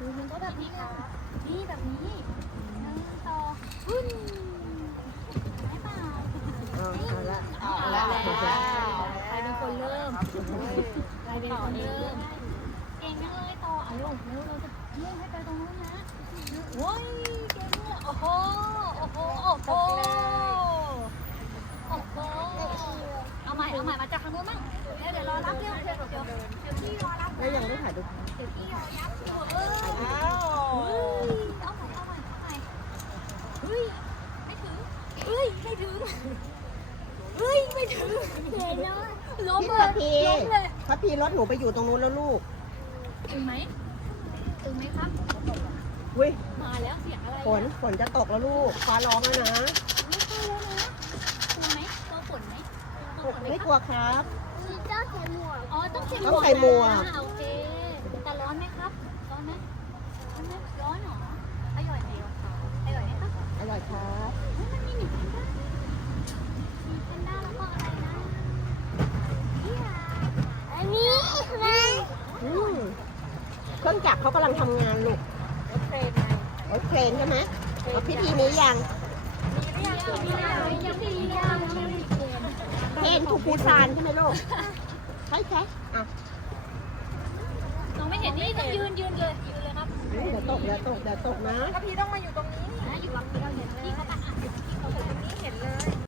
หนึ่งก็แบบนี้นี่แบบนี้นึ่งต่อพุ่นไม่เปล่าเอาละเอาละใครเป็นคนเริ่มใครเป็นคนเริ่ม เก่งเลยต่ออายุเรวเราจะเลีงให้ไปตรงน้นนะโอ้ยเก่งโอ้โห โอ้โห โอ้โหโอ้โหเอาใหม่ เอาใหม่ มาจากขางโน้นมั้งเดี๋ยวรอรับเดี๋ยวเดี๋ยวเดี๋ยวพี่รอรับแล้ยังไม่ถ่ายดูเดี๋ยวพี่รอรับเอออ้าเเเยยหมมมม่่่่ไไไถถถืนะลลพัพีรถหนูไปอยู่ตรงนู้นแล้วลูกถึงไหมถึงไหมครับวยมาแล้วเสียงอะไร ฝน ฝนจะตกแล้วลูกฟ้าร้องแล้วนะไม่กลัวแล้วนะกลัวไหมกลัวฝนไหมกัวฝนไม่กลัวครับต้องใส่หมวกอ๋อ ต้องใส่หมวกนะเครื่องจักรเขากำลังทำงานลูกรถเคนไงรถเครนใช่ไหมรถพิธีนี้ยังมีรือยังมีหรือยังมีหรือยังมีรถเครนถูกูซานใช่ไหมลูก ใช่ใช่อ่ะน้อไม่เห็นนี่ต้องยืนยืนเลยยืนเลตกอย่าตกอย่าตกนะพี่ต้องมาอยู่ตรงนี้นะอยู่หลังเดียวเนี่ยพี่เขาปัก